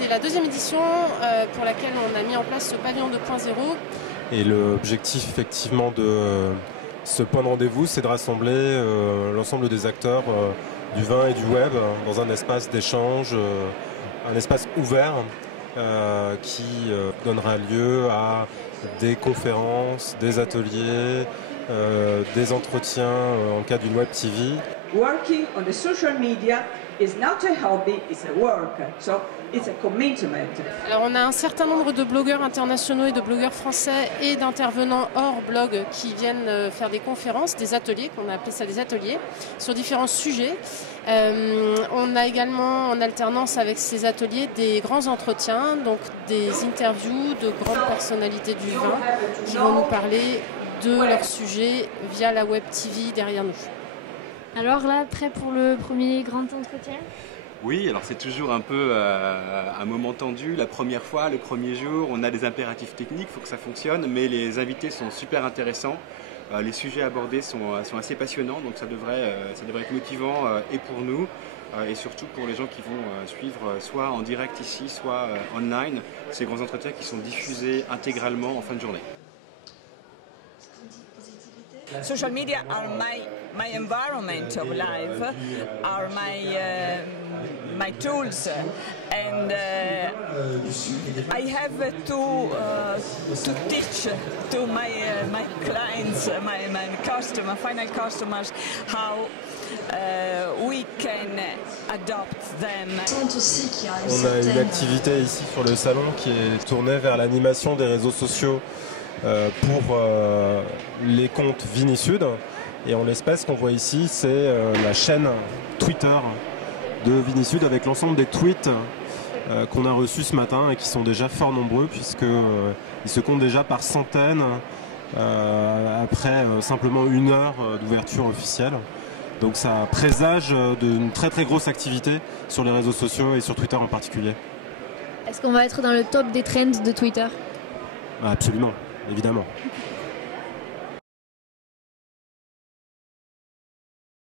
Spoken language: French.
c'est la deuxième édition pour laquelle on a mis en place ce pavillon 2.0. Et l'objectif effectivement de ce point de rendez-vous, c'est de rassembler l'ensemble des acteurs du vin et du web dans un espace d'échange, un espace ouvert qui donnera lieu à des conférences, des ateliers, des entretiens en cas d'une web TV. Working on the social media is not a hobby, it's a work. So it's a commitment. Alors on a un certain nombre de blogueurs internationaux et de blogueurs français et d'intervenants hors blog qui viennent faire des conférences, des ateliers, qu'on a appelé ça des ateliers, sur différents sujets. On a également en alternance avec ces ateliers des grands entretiens, donc des interviews de grandes personnalités du vin qui vont nous parler de leur sujet via la web TV derrière nous. Alors là, prêt pour le premier grand entretien ? Oui, alors c'est toujours un peu un moment tendu. La première fois, le premier jour, on a des impératifs techniques, il faut que ça fonctionne, mais les invités sont super intéressants. Les sujets abordés sont assez passionnants, donc ça devrait être motivant et pour nous, et surtout pour les gens qui vont suivre soit en direct ici, soit online, ces grands entretiens qui sont diffusés intégralement en fin de journée. Social media are my environment of life, are my tools, and I have to teach to my clients, my customer, final customers, how we can adopt them. On a une activité ici sur le salon qui est tournée vers l'animation des réseaux sociaux pour les comptes Vinisud. Et en l'espèce qu'on voit ici, c'est la chaîne Twitter de Vinisud avec l'ensemble des tweets qu'on a reçus ce matin et qui sont déjà fort nombreux puisqu'ils se comptent déjà par centaines après simplement une heure d'ouverture officielle. Donc ça présage d'une très très grosse activité sur les réseaux sociaux et sur Twitter en particulier. Est-ce qu'on va être dans le top des trends de Twitter ? Absolument, évidemment.